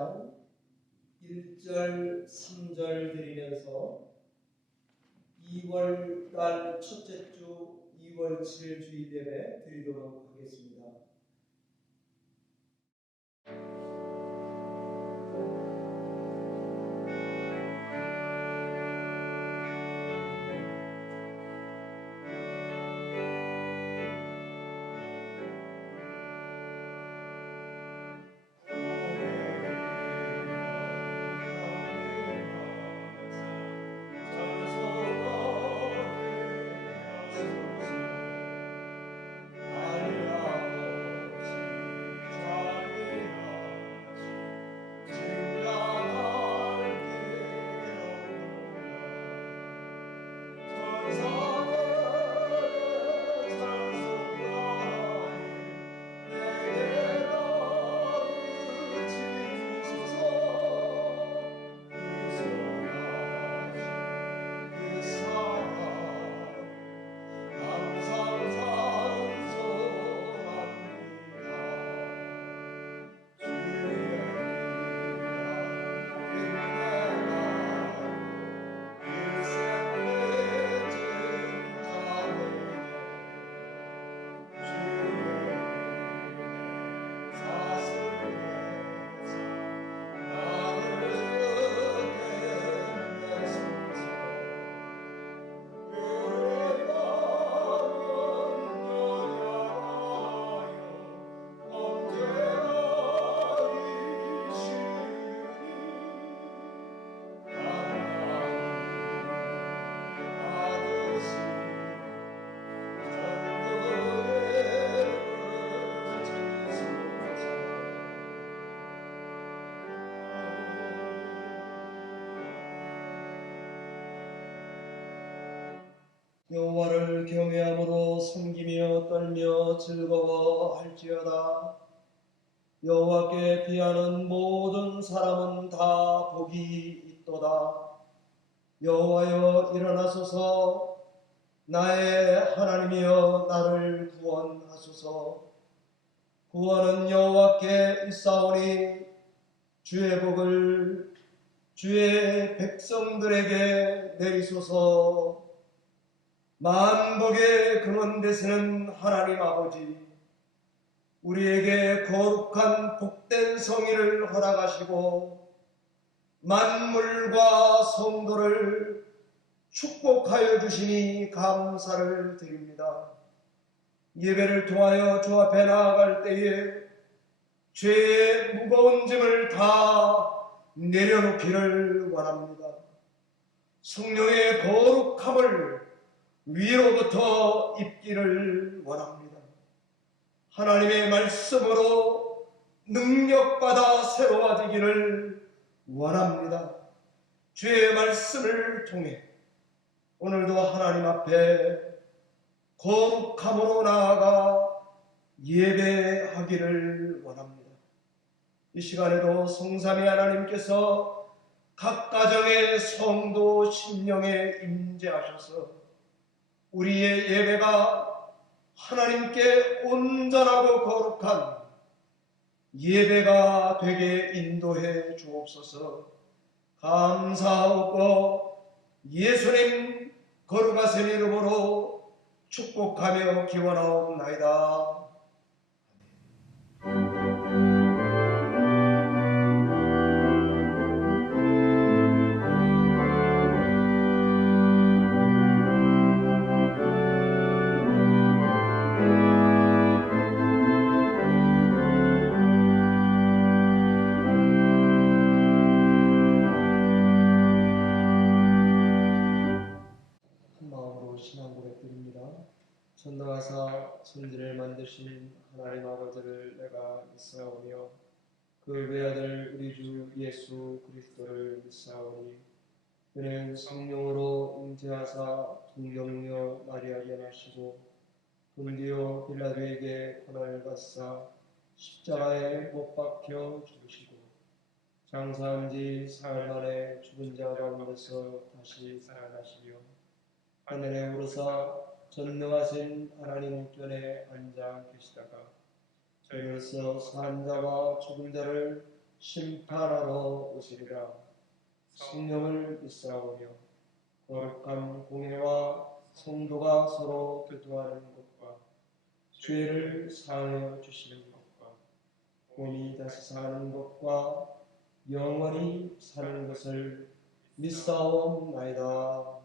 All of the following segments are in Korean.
4장 1절 3절 드리면서 2월달 첫째 주 2월 7일 주일 예배 드리도록 하겠습니다. 여호와를 경외함으로 섬기며 떨며 즐거워할지어다. 여호와께 비하는 모든 사람은 다 복이 있도다. 여호와여 일어나소서. 나의 하나님이여 나를 구원하소서. 구원은 여호와께 있사오니 주의 복을 주의 백성들에게 내리소서. 만복의 근원 되시는 하나님 아버지, 우리에게 거룩한 복된 성의를 허락하시고 만물과 성도를 축복하여 주시니 감사를 드립니다. 예배를 통하여 주 앞에 나아갈 때에 죄의 무거운 짐을 다 내려놓기를 원합니다. 성령의 거룩함을 위로부터 입기를 원합니다. 하나님의 말씀으로 능력받아 새로워지기를 원합니다. 주의 말씀을 통해 오늘도 하나님 앞에 거룩함으로 나아가 예배하기를 원합니다. 이 시간에도 성삼위 하나님께서 각 가정의 성도 심령에 임재하셔서 우리의 예배가 하나님께 온전하고 거룩한 예배가 되게 인도해 주옵소서. 감사하고 예수님 거룩하신 이름으로 축복하며 기원하옵나이다. 천당하사 천지를 만드신 하나님 아버지를 내가 믿사오며 그 외아들 우리 주 예수 그리스도를 믿사오니 그는 성령으로 잉태하사 동정녀 마리아에게 나시고 본디오 빌라도에게 고난을 받사 십자가에 못 박혀 죽으시고 장사한 지 사흘 만에 죽은 자 가운데서 다시 살아나시며 하늘에 오르사 전능하신 하나님 우편에 앉아 계시다가 저희로서 산 자와 죽은 자를 심판하러 오시리라. 성령을 있사오며 거룩한 공회와 성도가 서로 교통하는 것과 죄를 사하여 주시는 것과 몸이 다시 사는 것과 영원히 사는 것을 믿사옵나이다.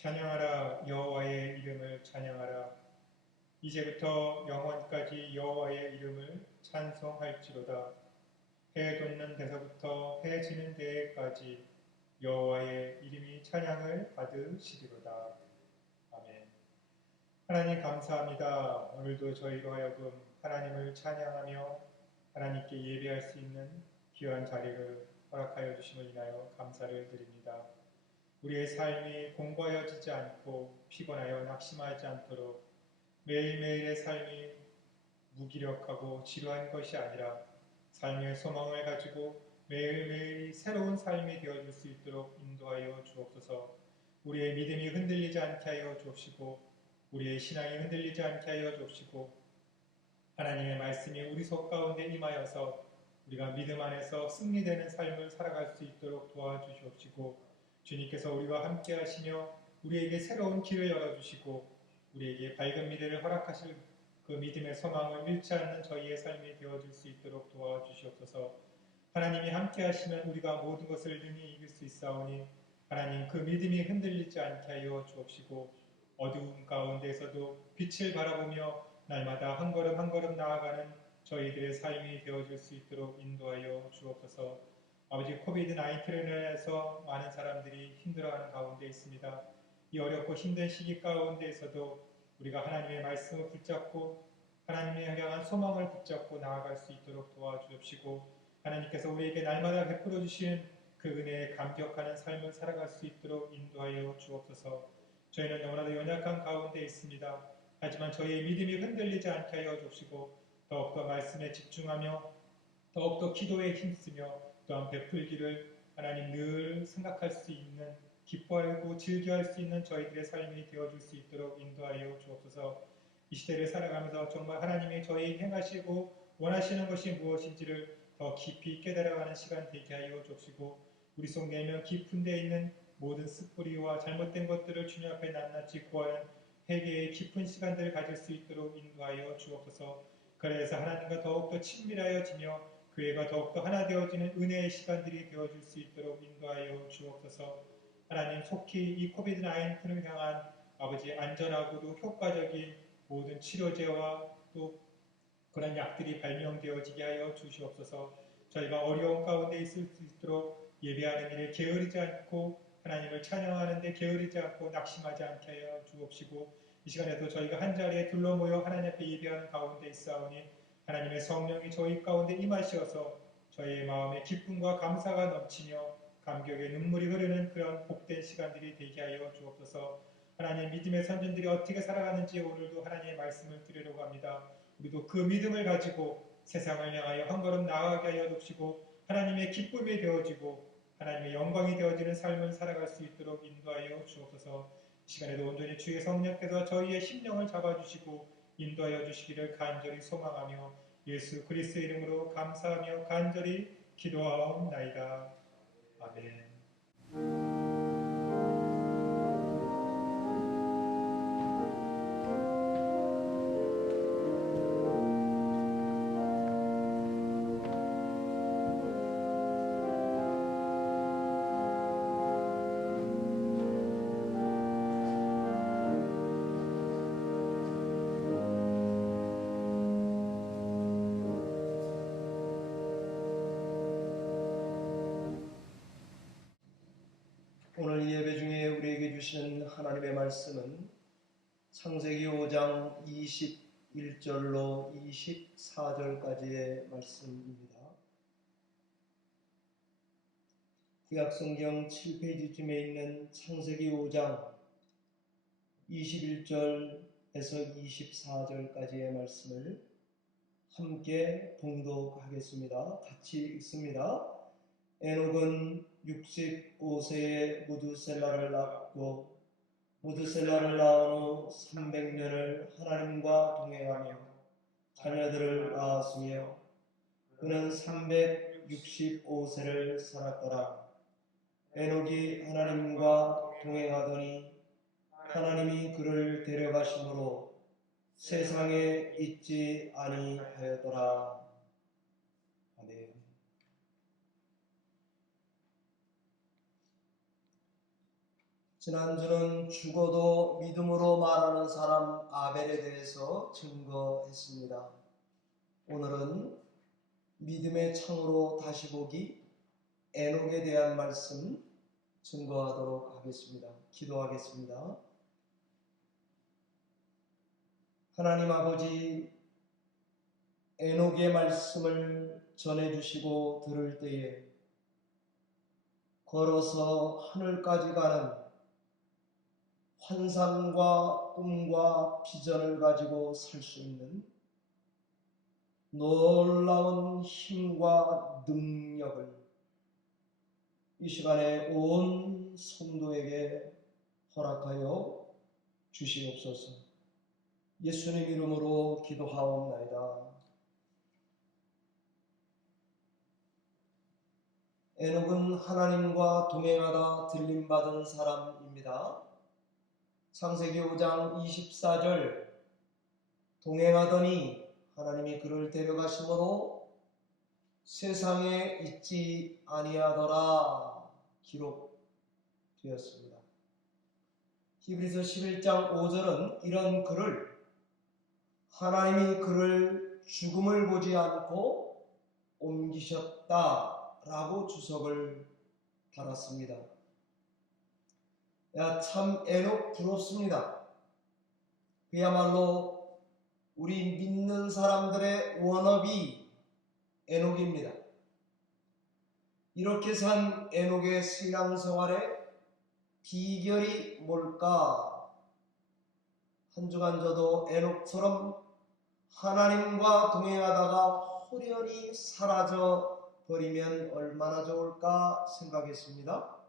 찬양하라 여호와의 이름을 찬양하라. 이제부터 영원까지 여호와의 이름을 찬송할지로다. 해 돋는 데서부터 해 지는 데까지 여호와의 이름이 찬양을 받으시리로다. 아멘. 하나님 감사합니다. 오늘도 저희로 하여금 하나님을 찬양하며 하나님께 예배할 수 있는 귀한 자리를 허락하여 주심을 인하여 감사를 드립니다. 우리의 삶이 공고하여지지 않고 피곤하여 낙심하지 않도록 매일매일의 삶이 무기력하고 지루한 것이 아니라 삶의 소망을 가지고 매일매일이 새로운 삶이 되어줄 수 있도록 인도하여 주옵소서. 우리의 믿음이 흔들리지 않게 하여 주옵시고 우리의 신앙이 흔들리지 않게 하여 주옵시고 하나님의 말씀이 우리 속 가운데 임하여서 우리가 믿음 안에서 승리되는 삶을 살아갈 수 있도록 도와주시옵시고 주님께서 우리와 함께 하시며 우리에게 새로운 길을 열어주시고 우리에게 밝은 미래를 허락하실 그 믿음의 소망을 잃지 않는 저희의 삶이 되어줄 수 있도록 도와주시옵소서. 하나님이 함께 하시면 우리가 모든 것을 능히 이길 수 있사오니 하나님 그 믿음이 흔들리지 않게 하여 주옵시고 어두운 가운데에서도 빛을 바라보며 날마다 한 걸음 한 걸음 나아가는 저희들의 삶이 되어줄 수 있도록 인도하여 주옵소서. 아버지, 코비드-19로 인해서 많은 사람들이 힘들어하는 가운데 있습니다. 이 어렵고 힘든 시기 가운데에서도 우리가 하나님의 말씀을 붙잡고 하나님의 향한 소망을 붙잡고 나아갈 수 있도록 도와주옵시고 하나님께서 우리에게 날마다 베풀어 주시는 그 은혜에 감격하는 삶을 살아갈 수 있도록 인도하여 주옵소서. 저희는 너무나도 연약한 가운데 있습니다. 하지만 저희의 믿음이 흔들리지 않게 하여 주옵시고 더욱더 말씀에 집중하며 더욱더 기도에 힘쓰며 또한 베풀기를 하나님 늘 생각할 수 있는 기뻐하고 즐겨할 수 있는 저희들의 삶이 되어줄 수 있도록 인도하여 주옵소서. 이 시대를 살아가면서 정말 하나님이 저희 행하시고 원하시는 것이 무엇인지를 더 깊이 깨달아가는 시간 되게 하여 주옵시고 우리 속 내면 깊은 데 있는 모든 습뿌리와 잘못된 것들을 주님 앞에 낱낱이 구하는 회개의 깊은 시간들을 가질 수 있도록 인도하여 주옵소서. 그래서 하나님과 더욱더 친밀하여지며 교회가 더욱더 하나 되어지는 은혜의 시간들이 되어줄 수 있도록 인도하여 주옵소서. 하나님, 속히 이 코비드-19를 향한 아버지 안전하고도 효과적인 모든 치료제와 또 그런 약들이 발명되어지게 하여 주시옵소서. 저희가 어려운 가운데 있을 수 있도록 예배하는 일에 게으르지 않고 하나님을 찬양하는 데 게으르지 않고 낙심하지 않게 하여 주옵시고 이 시간에도 저희가 한자리에 둘러 모여 하나님 앞에 예배하는 가운데 있사오니 하나님의 성령이 저희 가운데 임하시어서 저희의 마음에 기쁨과 감사가 넘치며 감격의 눈물이 흐르는 그런 복된 시간들이 되게 하여 주옵소서. 하나님, 믿음의 선진들이 어떻게 살아가는지 오늘도 하나님의 말씀을 드리려고 합니다. 우리도 그 믿음을 가지고 세상을 향하여 한 걸음 나아가게 하여 주시고 하나님의 기쁨이 되어지고 하나님의 영광이 되어지는 삶을 살아갈 수 있도록 인도하여 주옵소서. 이 시간에도 온전히 주의 성령께서 저희의 심령을 잡아주시고 인도하여 주시기를 간절히 소망하며 예수 그리스도의 이름으로 감사하며 간절히 기도하옵나이다. 아멘. 오늘 이 예배 중에 우리에게 주시는 하나님의 말씀은 창세기 5장 21절로 24절까지의 말씀입니다. 구약성경 7페이지쯤에 있는 창세기 5장 21절에서 24절까지의 말씀을 함께 봉독하겠습니다. 같이 읽습니다. 에녹은 65세에 무두셀라를 낳고 무두셀라를 낳은 후 300년을 하나님과 동행하며 자녀들을 낳았으며 그는 365세를 살았더라. 에녹이 하나님과 동행하더니 하나님이 그를 데려가심으로 세상에 있지 아니하였더라. 아멘. 지난주는 죽어도 믿음으로 말하는 사람 아벨에 대해서 증거했습니다. 오늘은 믿음의 창으로 다시 보기 에녹에 대한 말씀 증거하도록 하겠습니다. 기도하겠습니다. 하나님 아버지, 에녹의 말씀을 전해주시고 들을 때에 걸어서 하늘까지 가는 환상과 꿈과 비전을 가지고 살 수 있는 놀라운 힘과 능력을 이 시간에 온 성도에게 허락하여 주시옵소서. 예수님 이름으로 기도하옵나이다. 에녹은 하나님과 동행하다 들림받은 사람입니다. 창세기 5장 24절 동행하더니 하나님이 그를 데려가심으로 세상에 있지 아니하더라 기록되었습니다. 히브리서 11장 5절은 이런 글을 하나님이 그를 죽음을 보지 않고 옮기셨다라고 주석을 달았습니다. 참 에녹 부럽습니다. 그야말로 우리 믿는 사람들의 워너비 에녹입니다. 이렇게 산 에녹의 신앙생활의 비결이 뭘까? 한 주간 저도 에녹처럼 하나님과 동행하다가 호련히 사라져 버리면 얼마나 좋을까 생각했습니다.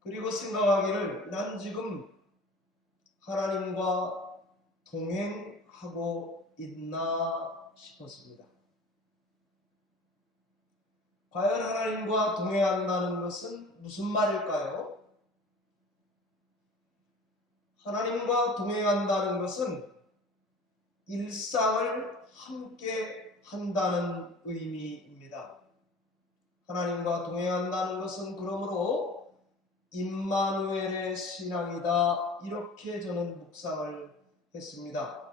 그리고 생각하기를 난 지금 하나님과 동행하고 있나 싶었습니다. 과연 하나님과 동행한다는 것은 무슨 말일까요? 하나님과 동행한다는 것은 일상을 함께 한다는 의미입니다. 하나님과 동행한다는 것은 그러므로 임마누엘의 신앙이다. 이렇게 저는 묵상을 했습니다.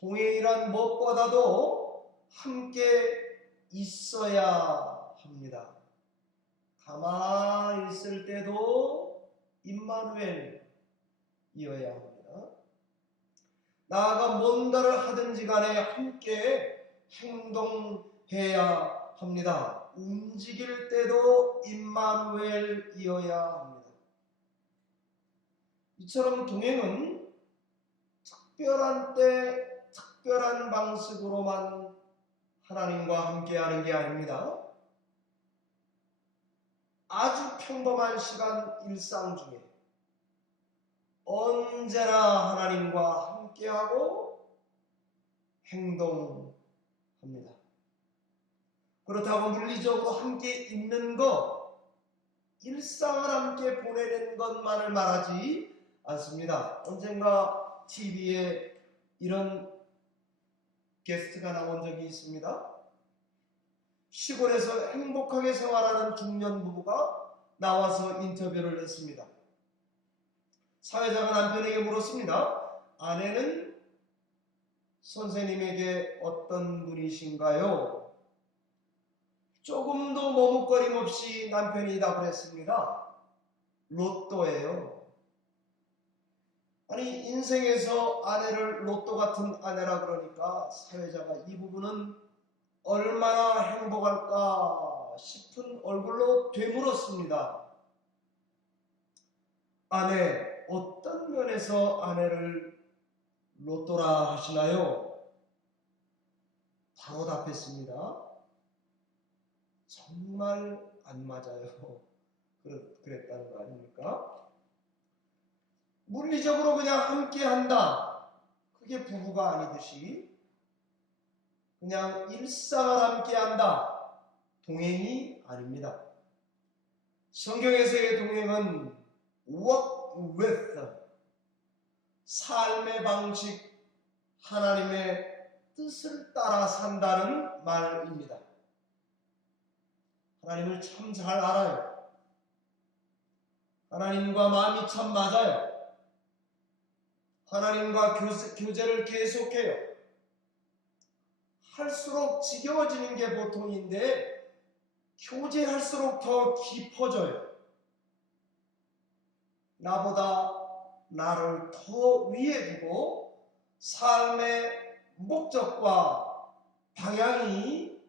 동행이란 무엇보다도 함께 있어야 합니다. 가만히 있을 때도 임마누엘이어야 합니다. 나아가 뭔가를 하든지 간에 함께 행동해야 합니다. 움직일 때도 임마누엘이어야 합니다. 이처럼 동행은 특별한 때 특별한 방식으로만 하나님과 함께하는 게 아닙니다. 아주 평범한 시간 일상 중에 언제나 하나님과 함께하고 행동합니다. 그렇다고 물리적으로 함께 있는 것, 일상을 함께 보내는 것만을 말하지 않습니다. 언젠가 TV에 이런 게스트가 나온 적이 있습니다. 시골에서 행복하게 생활하는 중년 부부가 나와서 인터뷰를 했습니다. 사회자가 남편에게 물었습니다. 아내는 선생님에게 어떤 분이신가요? 조금도 머뭇거림 없이 남편이 답을 했습니다. 로또예요. 아니, 인생에서 아내를 로또 같은 아내라 그러니까 사회자가 이 부분은 얼마나 행복할까 싶은 얼굴로 되물었습니다. 아내, 어떤 면에서 아내를 로또라 하시나요? 바로 답했습니다. 정말 안 맞아요. 그랬다는 거 아닙니까? 물리적으로 그냥 함께 한다. 그게 부부가 아니듯이 그냥 일상을 함께 한다. 동행이 아닙니다. 성경에서의 동행은 walk with, 삶의 방식, 하나님의 뜻을 따라 산다는 말입니다. 하나님을 참 잘 알아요. 하나님과 마음이 참 맞아요. 하나님과 교제를 계속해요. 할수록 지겨워지는 게 보통인데 교제할수록 더 깊어져요. 나보다 나를 더 위에 두고 삶의 목적과 방향이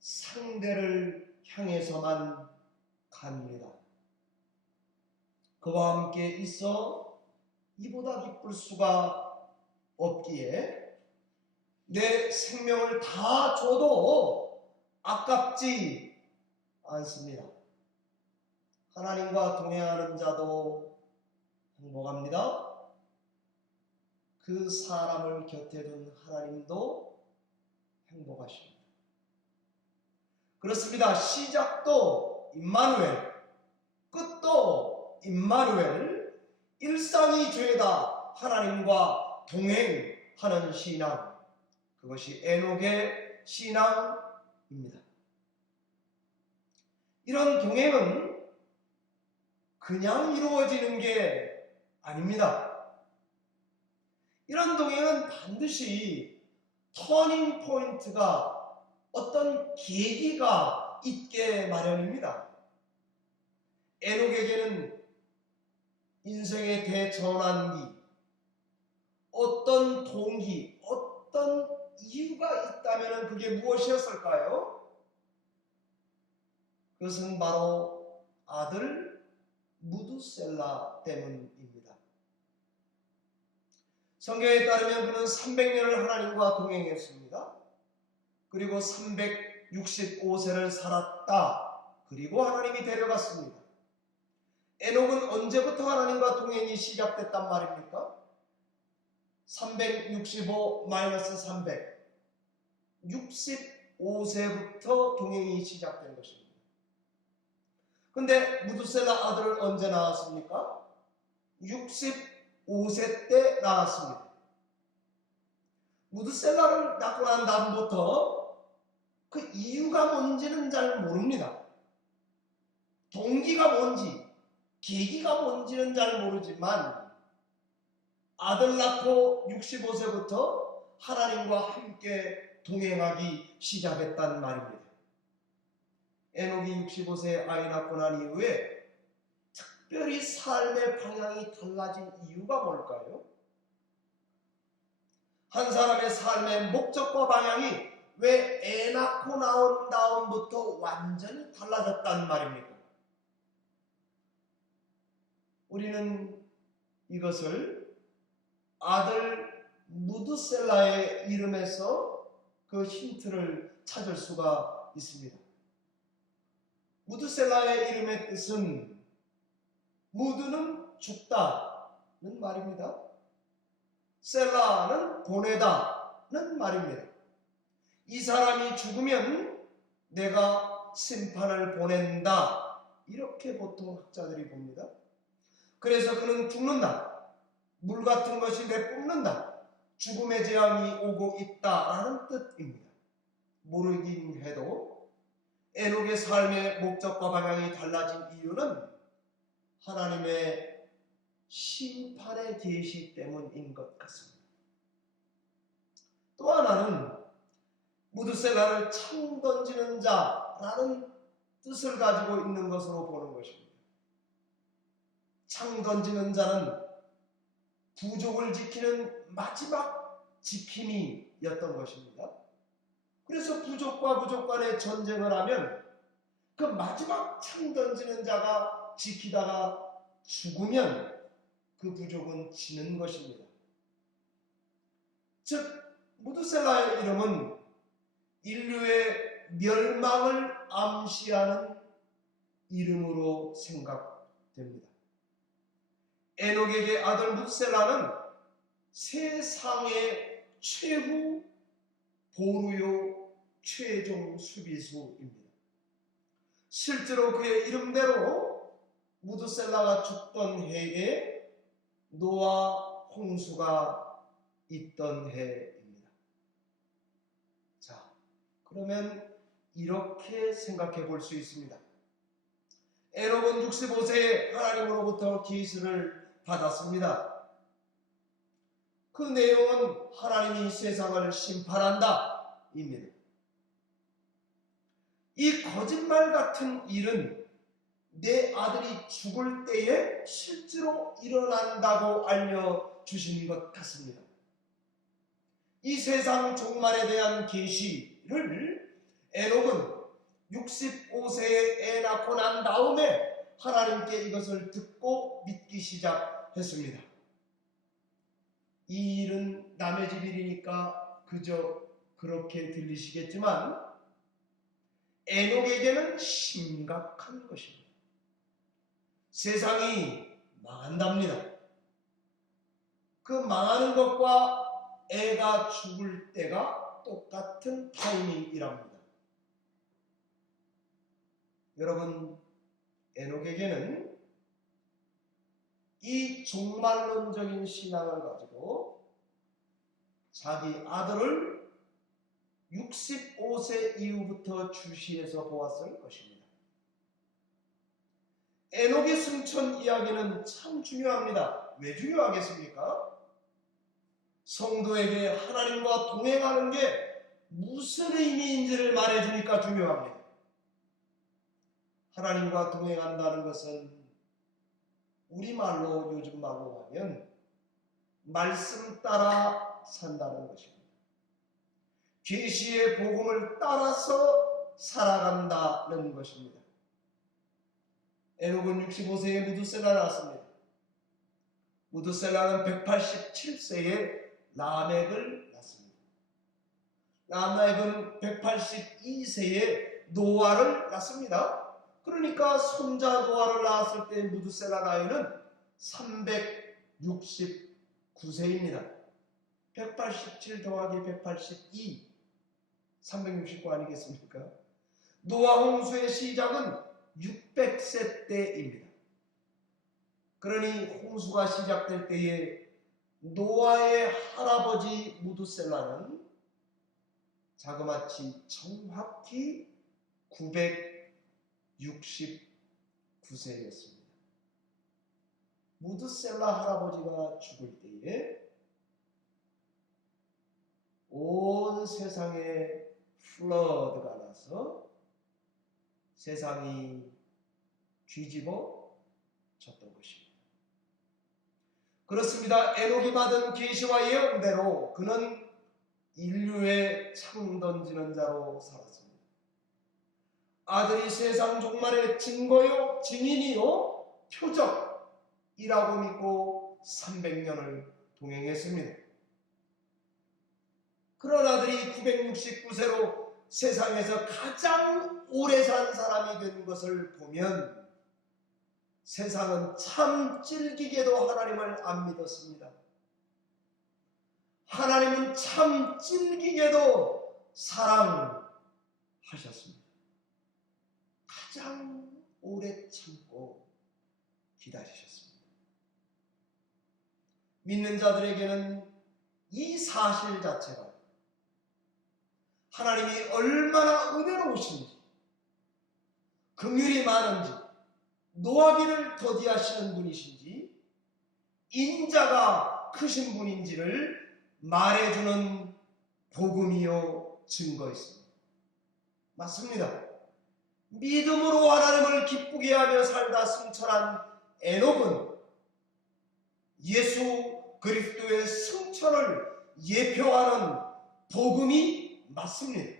상대를 향해서만 갑니다. 그와 함께 있어 이보다 기쁠 수가 없기에 내 생명을 다 줘도 아깝지 않습니다. 하나님과 동행하는 자도 행복합니다. 그 사람을 곁에 둔 하나님도 행복하십니다. 그렇습니다. 시작도 임마누엘, 끝도 임마누엘, 일상이 죄다 하나님과 동행하는 신앙, 그것이 에녹의 신앙입니다. 이런 동행은 그냥 이루어지는 게 아닙니다. 이런 동행은 반드시 터닝 포인트가, 어떤 계기가 있게 마련입니다. 에녹에게는 인생의 대전환기, 어떤 동기, 어떤 이유가 있다면 그게 무엇이었을까요? 그것은 바로 아들 무두셀라 때문입니다. 성경에 따르면 그는 300년을 하나님과 동행했습니다. 그리고 365세를 살았다. 그리고 하나님이 데려갔습니다. 에녹은 언제부터 하나님과 동행이 시작됐단 말입니까? 365-300, 65세부터 동행이 시작된 것입니다. 근데 무두셀라 아들을 언제 낳았습니까? 65세 때 낳았습니다. 무두셀라를 낳고 난 다음부터 그 이유가 뭔지는 잘 모릅니다. 동기가 뭔지, 계기가 뭔지는 잘 모르지만 아들 낳고 65세부터 하나님과 함께 동행하기 시작했단 말입니다. 에녹이 65세에 아이 낳고 난 이후에 특별히 삶의 방향이 달라진 이유가 뭘까요? 한 사람의 삶의 목적과 방향이 왜 애 낳고 나온 다음부터 완전히 달라졌단 말입니까? 우리는 이것을 아들 무두셀라의 이름에서 그 힌트를 찾을 수가 있습니다. 무두셀라의 이름의 뜻은 무두는 죽다는 말입니다. 셀라는 보내다는 말입니다. 이 사람이 죽으면 내가 심판을 보낸다, 이렇게 보통 학자들이 봅니다. 그래서 그는 죽는다, 물 같은 것이 내뿜는다, 죽음의 재앙이 오고 있다라는 뜻입니다. 모르긴 해도 에녹의 삶의 목적과 방향이 달라진 이유는 하나님의 심판의 계시 때문인 것 같습니다. 또 하나는 무두셀라를 창 던지는 자라는 뜻을 가지고 있는 것으로 보는 것입니다. 창 던지는 자는 부족을 지키는 마지막 지킴이였던 것입니다. 그래서 부족과 부족 간의 전쟁을 하면 그 마지막 창 던지는 자가 지키다가 죽으면 그 부족은 지는 것입니다. 즉 무두셀라의 이름은 인류의 멸망을 암시하는 이름으로 생각됩니다. 에녹에게 아들 무두셀라는 세상의 최후 보루요 최종 수비수입니다. 실제로 그의 이름대로 무두셀라가 죽던 해에 노아 홍수가 있던 해입니다. 자, 그러면 이렇게 생각해 볼 수 있습니다. 에녹은 65세에 하나님으로부터 계시를 받았습니다. 그 내용은 하나님이 세상을 심판한다 입니다. 이 거짓말 같은 일은 내 아들이 죽을 때에 실제로 일어난다고 알려주신 것 같습니다. 이 세상 종말에 대한 계시를 에녹은 65세에 애 낳고 난 다음에 하나님께 이것을 듣고 믿기 시작했습니다. 이 일은 남의 집 일이니까 그저 그렇게 들리시겠지만 에녹에게는 심각한 것입니다. 세상이 망한답니다. 그 망하는 것과 애가 죽을 때가 똑같은 타이밍이랍니다. 여러분, 에녹에게는 이 종말론적인 신앙을 가지고 자기 아들을 65세 이후부터 주시해서 보았을 것입니다. 에녹의 승천 이야기는 참 중요합니다. 왜 중요하겠습니까? 성도에게 하나님과 동행하는 게 무슨 의미인지를 말해주니까 중요합니다. 하나님과 동행한다는 것은 우리말로 요즘 말로 하면 말씀 따라 산다는 것입니다. 계시의 복음을 따라서 살아간다는 것입니다. 에녹은 65세에 무두셀라 낳았습니다. 무두셀라는 187세에 라멕을 낳습니다. 라멕은 182세에 노아를 낳습니다. 그러니까 손자 노아를 낳았을 때 무두셀라 나이는 369세입니다. 187 더하기 182, 369 아니겠습니까? 노아 홍수의 시작은 600세 때입니다. 그러니 홍수가 시작될 때에 노아의 할아버지 무두셀라는 자그마치 정확히 969세였습니다. 무두셀라 할아버지가 죽을 때에 온 세상에 플러드가 나서 세상이 뒤집어졌던 것입니다. 그렇습니다. 에녹이 받은 계시와 예언대로 그는 인류의 창 던지는 자로 살았습니다. 아들이 세상 종말의 증거요, 증인이요, 표적이라고 믿고 300년을 동행했습니다. 그런 아들이 969세로 세상에서 가장 오래 산 사람이 된 것을 보면 세상은 참 찔기게도 하나님을 안 믿었습니다. 하나님은 참 찔기게도 사랑하셨습니다. 가장 오래 참고 기다리셨습니다. 믿는 자들에게는 이 사실 자체가 하나님이 얼마나 은혜로우신지, 긍휼이 많은지, 노하기를 더디하시는 분이신지, 인자가 크신 분인지를 말해주는 복음이요 증거있습니다. 맞습니다. 믿음으로 하나님을 기쁘게 하며 살다 승천한 에녹은 예수 그리스도의 승천을 예표하는 복음이 맞습니다.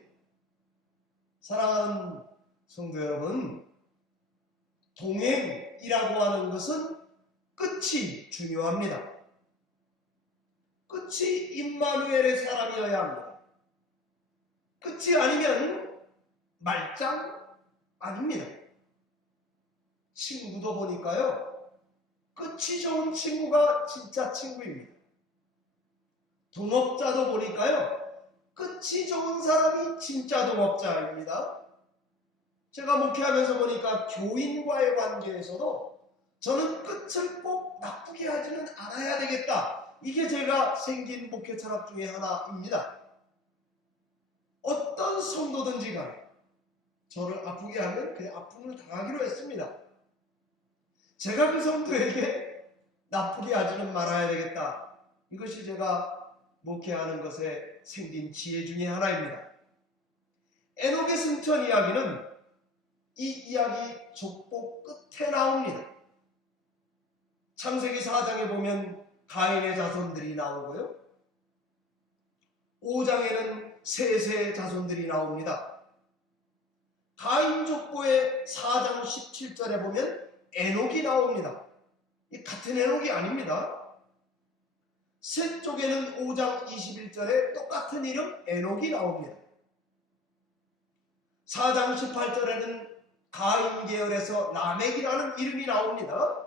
사랑하는 성도 여러분, 동행이라고 하는 것은 끝이 중요합니다. 끝이 임마누엘의 사람이어야 합니다. 끝이 아니면 말짱 아닙니다. 친구도 보니까요, 끝이 좋은 친구가 진짜 친구입니다. 동업자도 보니까요, 끝이 좋은 사람이 진짜 동업자입니다. 제가 목회하면서 보니까 교인과의 관계에서도 저는 끝을 꼭 나쁘게 하지는 않아야 되겠다. 이게 제가 생긴 목회 철학 중에 하나입니다. 어떤 성도든지 간에 저를 아프게 하면 그 아픔을 당하기로 했습니다. 제가 그 성도에게 나쁘게 하지는 말아야 되겠다. 이것이 제가 목회하는 것에 생긴 지혜 중에 하나입니다. 에녹의 승천 이야기는 이 이야기 족보 끝에 나옵니다. 창세기 4장에 보면 가인의 자손들이 나오고요, 5장에는 셋의 자손들이 나옵니다. 가인 족보의 4장 17절에 보면 에녹이 나옵니다. 이 같은 에녹이 아닙니다. 셋 쪽에는 5장 21절에 똑같은 이름 에녹이 나옵니다. 4장 18절에는 가인 계열에서 라멕이라는 이름이 나옵니다.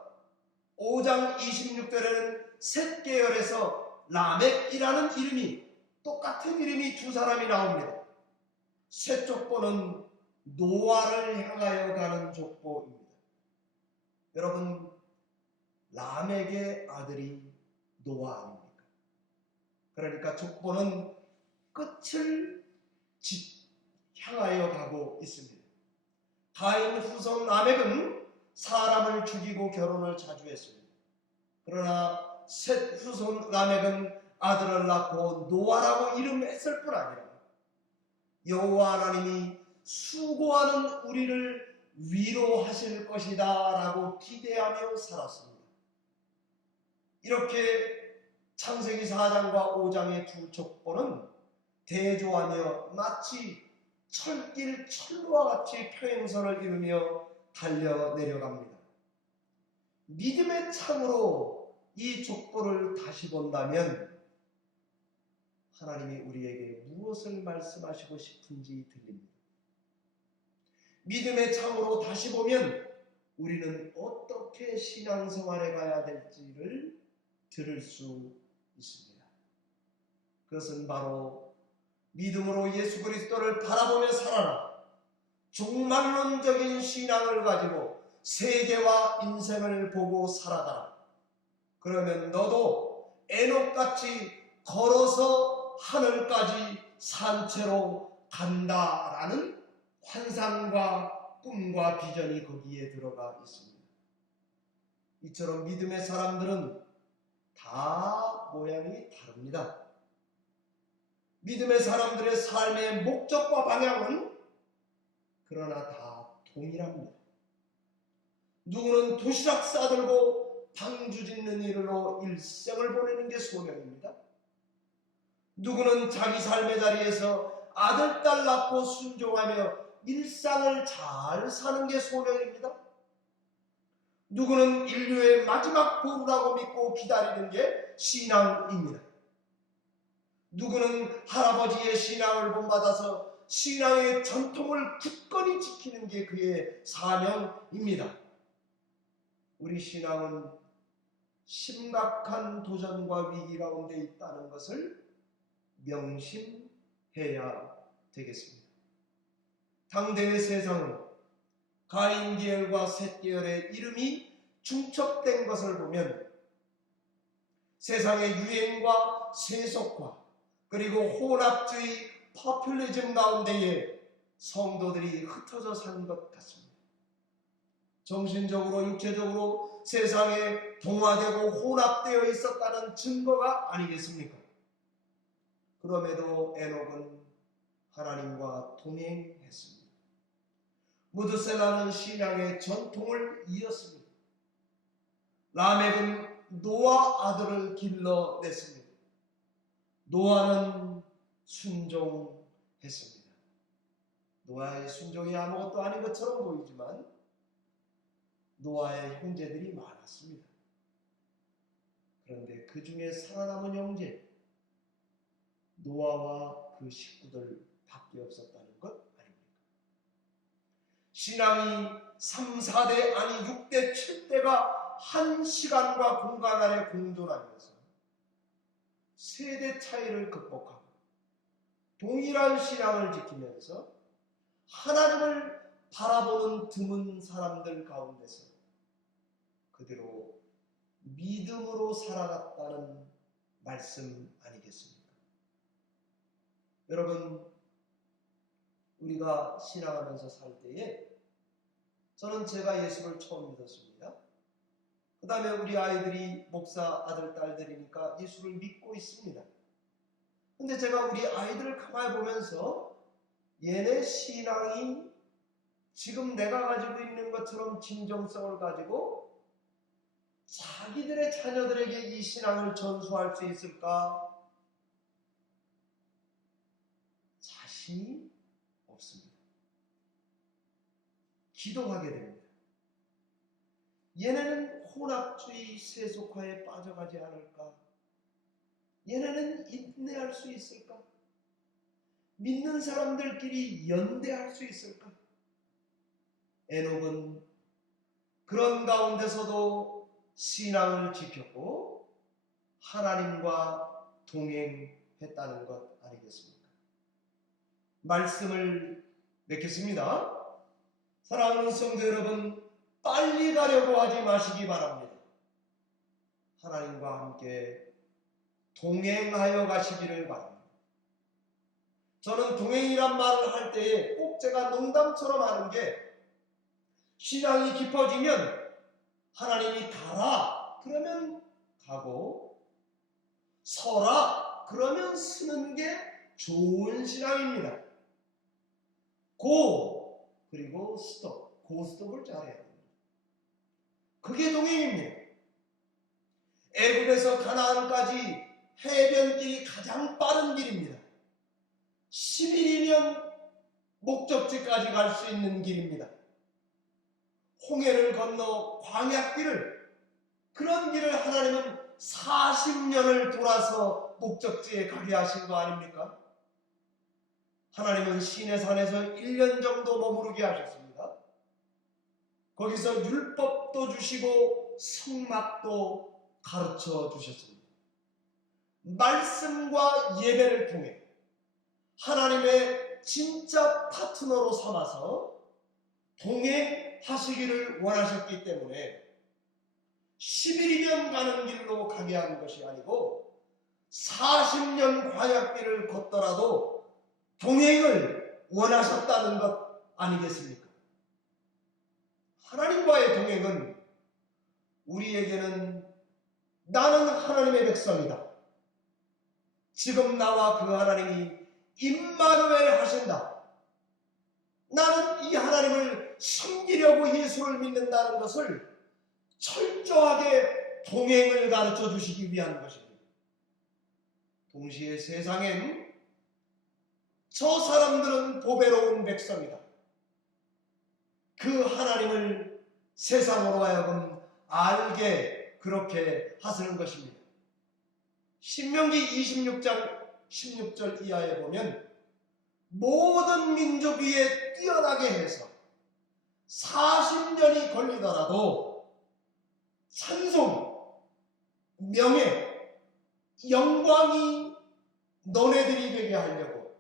5장 26절에는 셋 계열에서 라멕이라는 이름이, 똑같은 이름이 두 사람이 나옵니다. 셋 족보는 노아를 향하여 가는 족보입니다. 여러분, 라멕의 아들이 노아 아닙니까? 그러니까 족보는 끝을 향하여 가고 있습니다. 가인 후손 라멕은 사람을 죽이고 결혼을 자주 했습니다. 그러나 셋 후손 라멕은 아들을 낳고 노아라고 이름했을 뿐 아니라 여호와 하나님이 수고하는 우리를 위로하실 것이다 라고 기대하며 살았습니다. 이렇게 창세기 4장과 5장의 두 족보는 대조하며 마치 철길 철로와 같이 평행선을 이루며 달려 내려갑니다. 믿음의 창으로 이 족보를 다시 본다면 하나님이 우리에게 무엇을 말씀하시고 싶은지 들립니다. 믿음의 창으로 다시 보면 우리는 어떻게 신앙생활에 가야 될지를 들을 수 있습니다. 그것은 바로 믿음으로 예수 그리스도를 바라보며 살아라. 종말론적인 신앙을 가지고 세계와 인생을 보고 살아가라. 그러면 너도 에녹같이 걸어서 하늘까지 산채로 간다라는 환상과 꿈과 비전이 거기에 들어가 있습니다. 이처럼 믿음의 사람들은 다 모양이 다릅니다. 믿음의 사람들의 삶의 목적과 방향은 그러나 다 동일합니다. 누구는 도시락 싸들고 방주 짓는 일로 일생을 보내는 게 소명입니다. 누구는 자기 삶의 자리에서 아들, 딸 낳고 순종하며 일상을 잘 사는 게 소명입니다. 누구는 인류의 마지막 보루라고 믿고 기다리는 게 신앙입니다. 누구는 할아버지의 신앙을 본받아서 신앙의 전통을 굳건히 지키는 게 그의 사명입니다. 우리 신앙은 심각한 도전과 위기 가운데 있다는 것을 명심해야 되겠습니다. 당대의 세상은 가인 계열과 셋 계열의 이름이 중첩된 것을 보면 세상의 유행과 세속화 그리고 혼합주의 포퓰리즘 가운데에 성도들이 흩어져 산 것 같습니다. 정신적으로 육체적으로 세상에 동화되고 혼합되어 있었다는 증거가 아니겠습니까? 그럼에도 에녹은 하나님과 동행했습니다. 무드셀라는 신앙의 전통을 이었습니다. 라멕은 노아 아들을 길러냈습니다. 노아는 순종했습니다. 노아의 순종이 아무것도 아닌 것처럼 보이지만 노아의 형제들이 많았습니다. 그런데 그 중에 살아남은 형제 노아와 그 식구들 밖에 없었다는 것 아닙니까? 신앙이 3, 4대 아니 6대, 7대가 한 시간과 공간 안에 공존하면서 세대 차이를 극복하고 동일한 신앙을 지키면서 하나님을 바라보는 드문 사람들 가운데서 그대로 믿음으로 살아갔다는 말씀 아니겠습니까? 여러분, 우리가 신앙하면서 살 때에 저는 제가 예수를 처음 믿었습니다. 그 다음에 우리 아이들이 목사 아들, 딸들이니까 예수를 믿고 있습니다. 근데 제가 우리 아이들을 가만히 보면서 얘네 신앙이 지금 내가 가지고 있는 것처럼 진정성을 가지고 자기들의 자녀들에게 이 신앙을 전수할 수 있을까? 자신이 없습니다. 기도하게 됩니다. 얘네는 혼합주의 세속화에 빠져가지 않을까? 얘네는 인내할 수 있을까? 믿는 사람들끼리 연대할 수 있을까? 에녹은 그런 가운데서도 신앙을 지켰고 하나님과 동행했다는 것 아니겠습니까? 말씀을 맺겠습니다. 사랑하는 성도 여러분, 빨리 가려고 하지 마시기 바랍니다. 하나님과 함께 동행하여 가시기를 바랍니다. 저는 동행이란 말을 할 때에 꼭 제가 농담처럼 하는 게, 신앙이 깊어지면 하나님이 가라 그러면 가고 서라 그러면 서는 게 좋은 신앙입니다. 고 그리고 스톱, 고스톱을 잘해야 됩니다. 그게 동행입니다. 애굽에서 가나안까지 해변길이 가장 빠른 길입니다. 10일이면 목적지까지 갈 수 있는 길입니다. 홍해를 건너 광야길을, 그런 길을 하나님은 40년을 돌아서 목적지에 가게 하신 거 아닙니까? 하나님은 시내산에서 1년 정도 머무르게 하셨습니다. 거기서 율법도 주시고 성막도 가르쳐 주셨습니다. 말씀과 예배를 통해 하나님의 진짜 파트너로 삼아서 동행하시기를 원하셨기 때문에 10일이면 가는 길로 가게 하는 것이 아니고 40년 광야길을 걷더라도 동행을 원하셨다는 것 아니겠습니까? 하나님과의 동행은 우리에게는 나는 하나님의 백성이다, 지금 나와 그 하나님이 임마누엘 하신다, 나는 이 하나님을 섬기려고 예수를 믿는다는 것을 철저하게 동행을 가르쳐 주시기 위한 것입니다. 동시에 세상엔 저 사람들은 보배로운 백성이다, 그 하나님을 세상으로 하여금 알게 그렇게 하시는 것입니다. 신명기 26장 16절 이하에 보면 모든 민족 위에 뛰어나게 해서 40년이 걸리더라도 찬송, 명예, 영광이 너네들이 되게 하려고,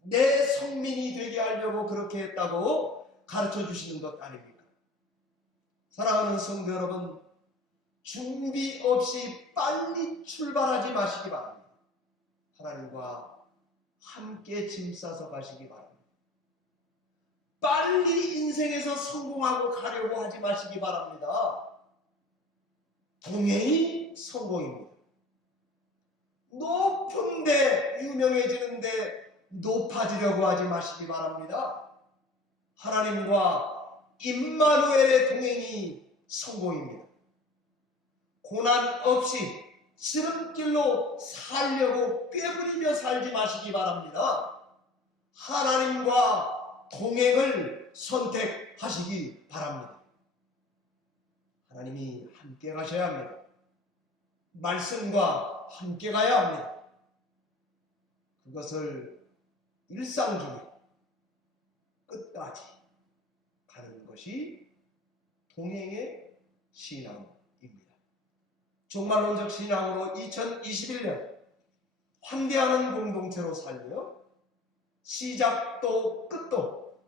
내 성민이 되게 하려고 그렇게 했다고 가르쳐 주시는 것 아닙니까? 사랑하는 성도 여러분, 준비 없이 빨리 출발하지 마시기 바랍니다. 하나님과 함께 짐 싸서 가시기 바랍니다. 빨리 인생에서 성공하고 가려고 하지 마시기 바랍니다. 동행이 성공입니다. 높은데 유명해지는데 높아지려고 하지 마시기 바랍니다. 하나님과 임마누엘의 동행이 성공입니다. 고난 없이 지름길로 살려고 꾀부리며 살지 마시기 바랍니다. 하나님과 동행을 선택하시기 바랍니다. 하나님이 함께 가셔야 합니다. 말씀과 함께 가야 합니다. 그것을 일상 중에 끝까지 가는 것이 동행의 신앙입니다. 종말론적 신앙으로 2021년 환대하는 공동체로 살며 시작도 끝도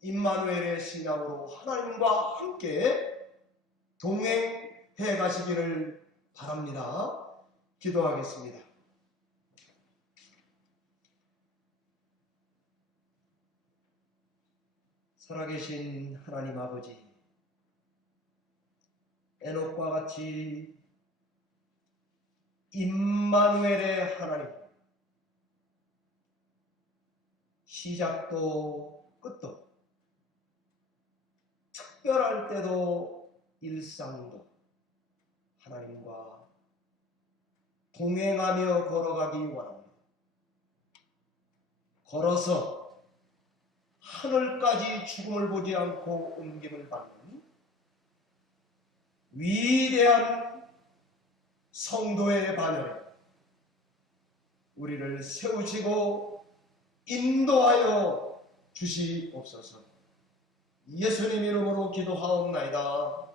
임마누엘의 신앙으로 하나님과 함께 동행해 가시기를 바랍니다. 기도하겠습니다. 살아계신 하나님 아버지, 에녹과 같이 임마누엘의 하나님, 시작도 끝도, 특별할 때도 일상도 하나님과 동행하며 걸어가기 원합니다. 걸어서 하늘까지 죽음을 보지 않고 옮김을 받는 위대한 성도의 반열에 우리를 세우시고 인도하여 주시옵소서. 예수님 이름으로 기도하옵나이다.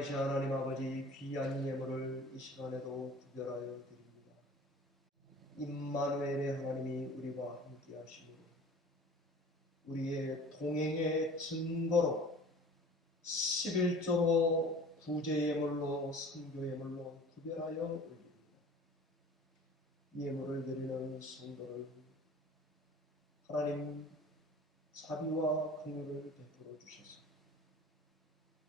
살아계신 하나님 아버지, 귀한 예물을 이 시간에도 구별하여 드립니다. 임마누엘의 하나님이 우리와 함께 하시므로 우리의 동행의 증거로 11조로 구제예물로 선교예물로 구별하여 올립니다. 예물을 드리는 성도를 하나님 자비와 긍휼을 베풀어 주셔서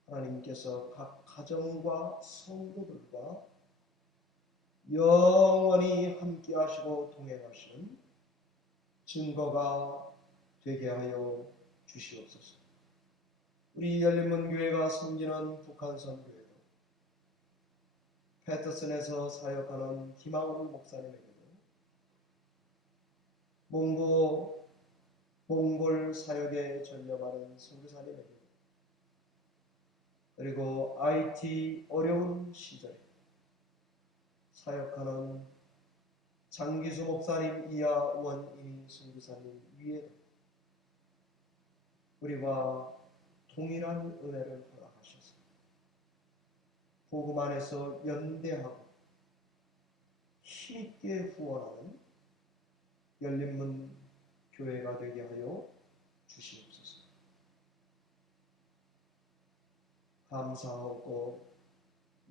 하나님께서 각 가정과 성도들과 영원히 함께 하시고 동행하시는 증거가 되게 하여 주시옵소서. 우리 열린문교회가 섬기는 북한선 교회도 패터슨에서 사역하는 김학원 목사님에게도 몽골 사역에 전념하는 선교사님에게도 그리고 IT 어려운 시절에 사역하는 장기수 목사님 이하 원인희 선교사님 위에 우리와 동일한 은혜를 허락하셔서 복음 안에서 연대하고 힘있게 후원하는 열린문 교회가 되게 하여 주시옵소서. 감사하고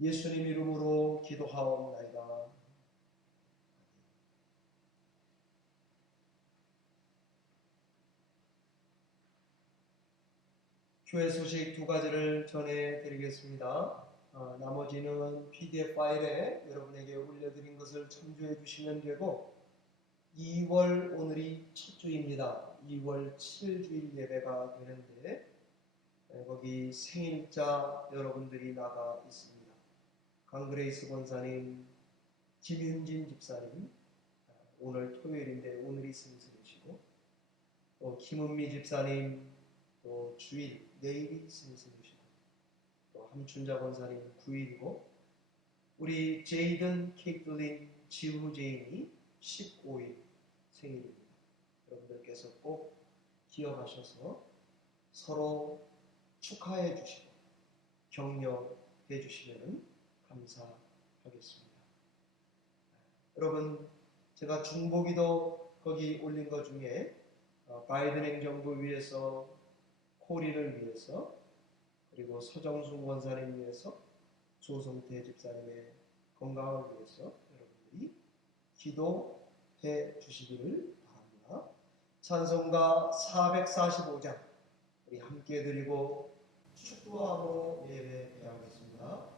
예수님 이름으로 기도하옵나이다. 교회 소식 두 가지를 전해드리겠습니다. 나머지는 PDF 파일에 여러분에게 올려드린 것을 참조해 주시면 되고 2월 오늘이 첫 주입니다. 2월 7주일 예배가 되는데 거기 생일자 여러분들이 나가 있습니다. 강그레이스 권사님, 김윤진 집사님, 오늘 토요일인데 오늘이 생신이시고 또 김은미 집사님, 또 주일 내일이 생신이시고 또 함춘자 권사님 9일이고 우리 제이든 케이틀린 지우 제인이 15일 생일입니다. 여러분들께서 꼭 기억하셔서 서로 축하해 주시고 격려해 주시면 감사하겠습니다. 여러분, 제가 중보기도 거기 올린 것 중에 바이든 행정부 위해서, 코리를 위해서, 그리고 서정순 권사님 위해서, 조성태 집사님의 건강을 위해서 여러분들이 기도해 주시기를 바랍니다. 찬송가 445장 우리 함께 드리고 축도하고 예배하겠습니다.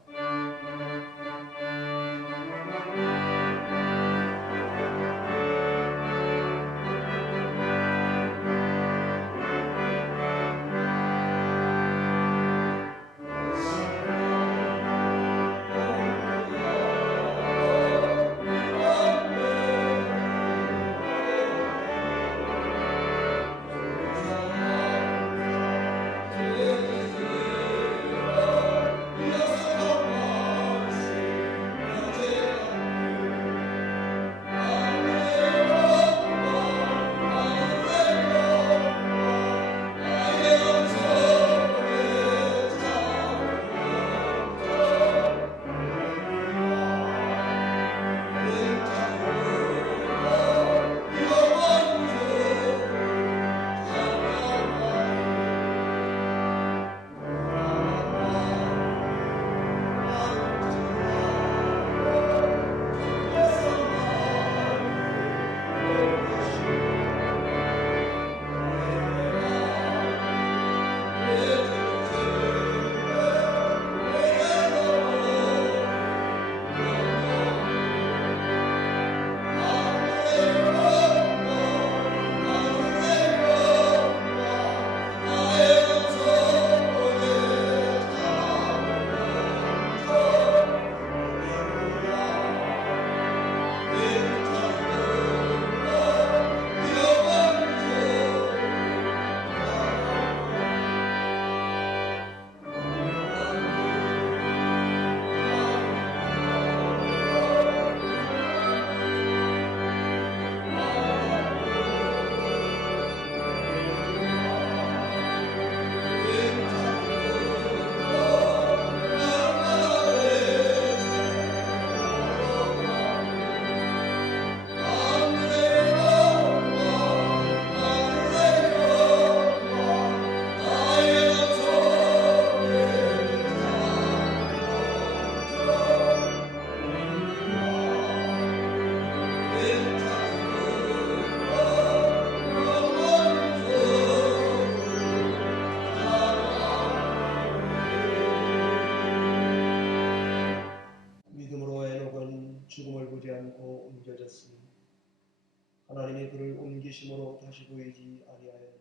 하나님이 그를 옮기심으로 다시 보이지 아니하였느니라.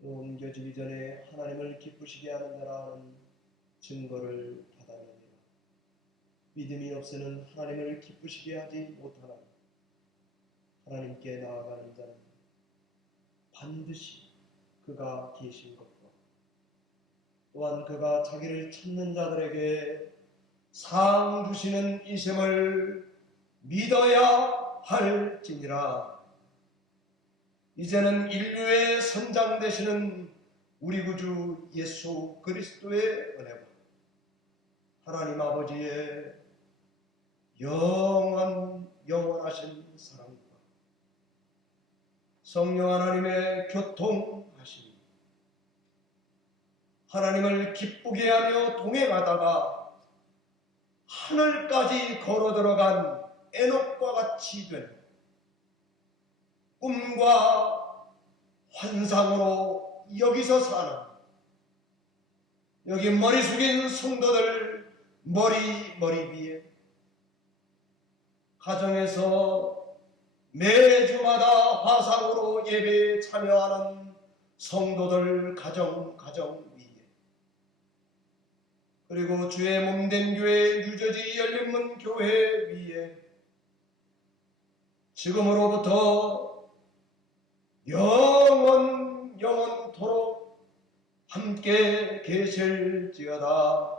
옮겨지기 전에 하나님을 기쁘시게 하는 자라는 증거를 받았느니라. 믿음이 없이는 하나님을 기쁘시게 하지 못하나니 하나님께 나아가는 자는 반드시 그가 계신 것과 또한 그가 자기를 찾는 자들에게 상 주시는 이심을 믿어야 할지니라. 이제는 인류의 선장 되시는 우리 구주 예수 그리스도의 은혜와 하나님 아버지의 영원하신 사랑과 성령 하나님의 교통하심이 하나님을 기쁘게 하며 동행하다가 하늘까지 걸어 들어간 에녹과 같이 된 꿈과 환상으로 여기서 사는 여기 머리 숙인 성도들 머리 위에 가정에서 매주마다 화상으로 예배에 참여하는 성도들 가정 위에 그리고 주의 몸된 교회 뉴저지 열린문 교회 위에 지금으로부터 영원토록 함께 계실지어다.